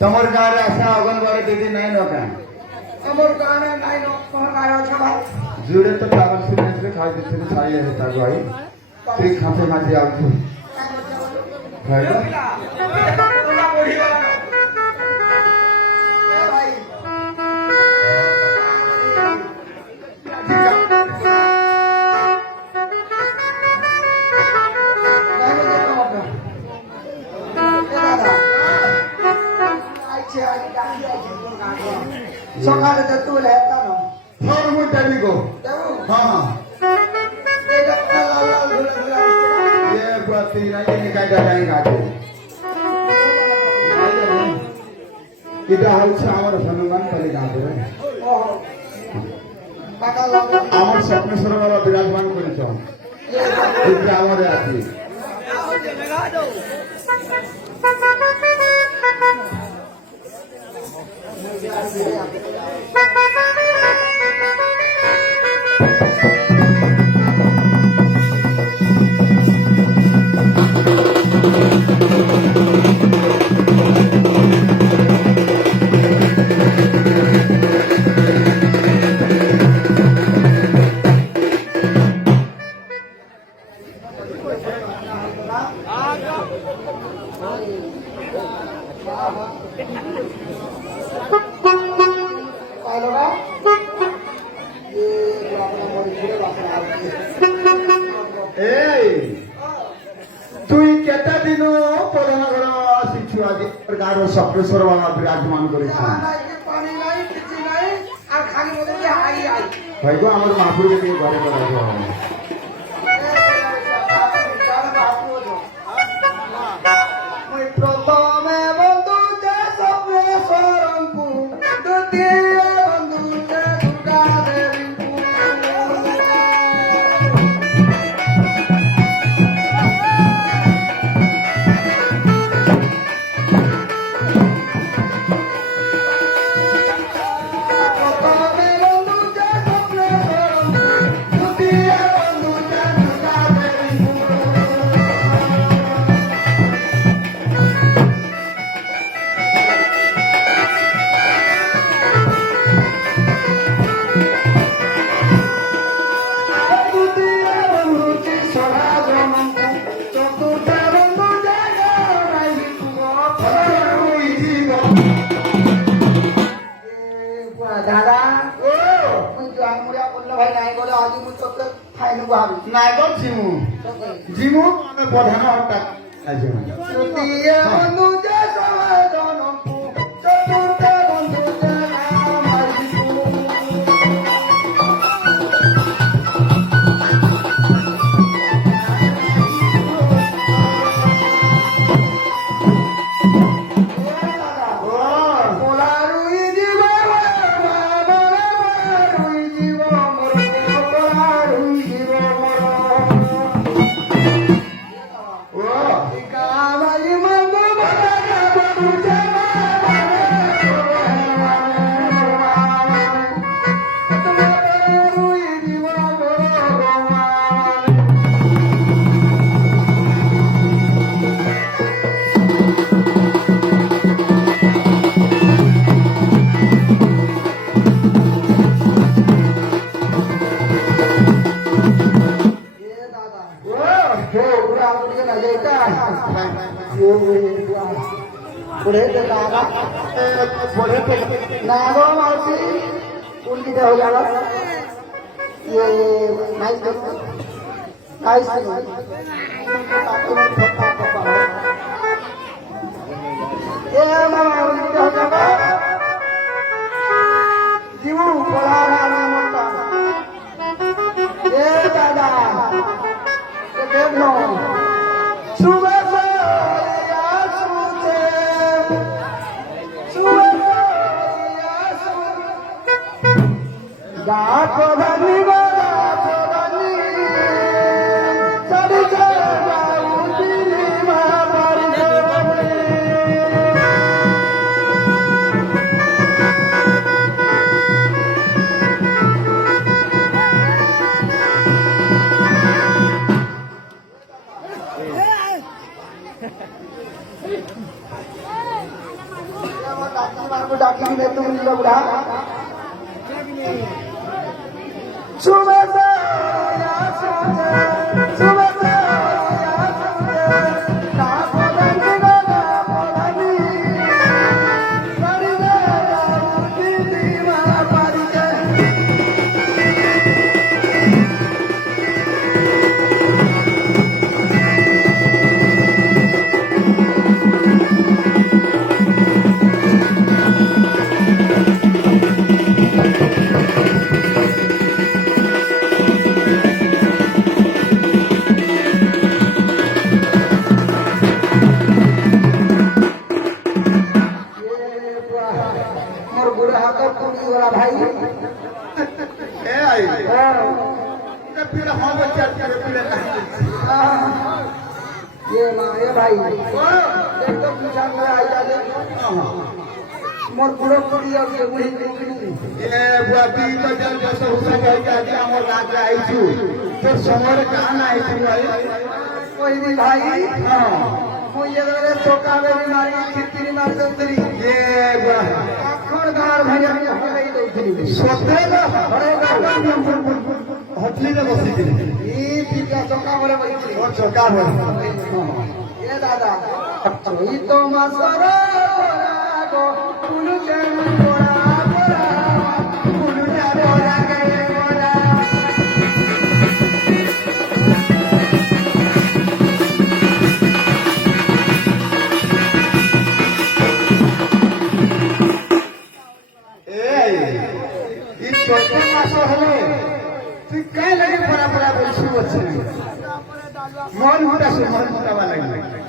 तमर गाँव ऐसा अगनबाड़ी दीदी नहीं नौका আমার গানে নাই তোমার গায়ে আছে ভাই जुड़े तो पागल से नहीं खाई देते थे सारी है ताकि भाई तेरे खाते खाते आते है ना সকালে তো তুই লেখা না और वो टाइम को हाँ ये प्रति नहीं निकाल जाएगा এটা হচ্ছে আমার হনুমান কালী গাঁথে আমার স্বপ্ন সরোবর বিরাজমান করেছ এটা আমার আছে তুই কেটা দিন প্রধান শিশু আজ গাঢ় স্বপ্ন সরোবর বিরাজমান করেছি ভাই গো আমার মাপুরকে নিয়ে ঘরে করা প্রথমে বন্ধু যে স্বপ্নে সরঙ্কু দ্বিতীয় বন্ধু যে দুর্গা দেবী প্রথমে বন্ধু যে স্বপ্নে সরঙ্কু দ্বিতীয় বন্ধু যে দুর্গা দেবী দাদা তুই জোয়ান মুড়িয়া করলে ভাই নাই বলে আজ মু তোকে খাইনু ভাবি নাই গো জিমু জিমু আমি প্রধান হঠাৎ আছে তৃতীয় বন্ধু যে সবাই জনমপু চতুর্থ বন্ধু যে নাম আইপু পোলারুই জীব পোলারুই জীব মর পোলারুই জীব মর ও কামাই মঙ্গো বলা বন্ধু যে পোলারুই জীব মর पुढे ते नागा पुढे ते नागो मावशी उलटी ते हो जागा ये नाइस नाइस ये मामा उलटी ते हो जागा जीवू बोला ना मोठा ये दादा ये देख लो सुबह প্রধানী প্রধানী সারি को डाकी दे तुम बुढ़ा सुबह से या सुबह से या ना बोलनी ना बोलनी परिदे दीवा परिदे मोर बुढ़ा का कुड़ी वाला भाई ए आई तो फिर हम बच्चा के फिर ये माँ ये भाई देख तो पूछा मेरा आई जा मोर बुढ़ो कुड़ी और ये बुढ़ी कुड़ी ये बुआती तो जब जैसे हुसैन भाई का दिया हमर रात में आई छु तो समोर कहां आई छु भाई कोई भी भाई हां मुझे लगे चौका में बीमारी खिचड़ी मार दे ये बुआ खड़गार भैया हो गई दे सोते ना खड़गार हथली में बसी थी ई पीका चौका वाले बैठी और चौका में ये दादा ई तो मसरा को फूल के बोरा बोरा फूल के बोरा के बोरा छोटे मासो हले तू काय लगे बड़ा बड़ा बोलसू बच्चे मन मोटा से मन मोटा वाला लगे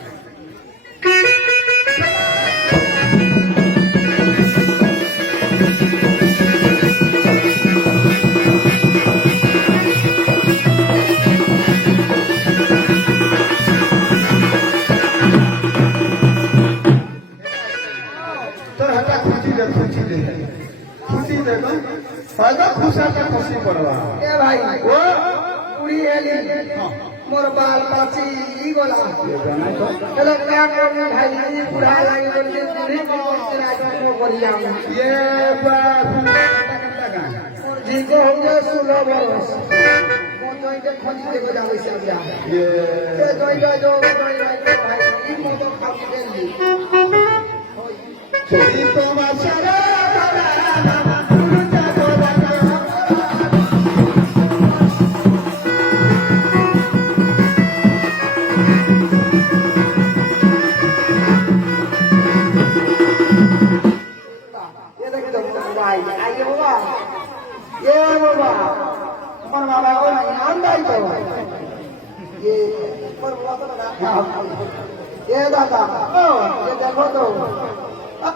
तो हटा खुशी दे ना फायदा खुश है खुशी पड़वा ए भाई वो पूरी हेली मोर बाल पाची ई गोला चलो क्या करूं भाई ये बुढ़ा लागे बोल के पूरी को तेरा को बढ़िया ये बात और जी को हो गए 16 बरस वो तो इनके खोजी के जावे से गया ये जो भाई ई को तो खा के ली छोटी तो माशरा ये दादा ये देखो तो अब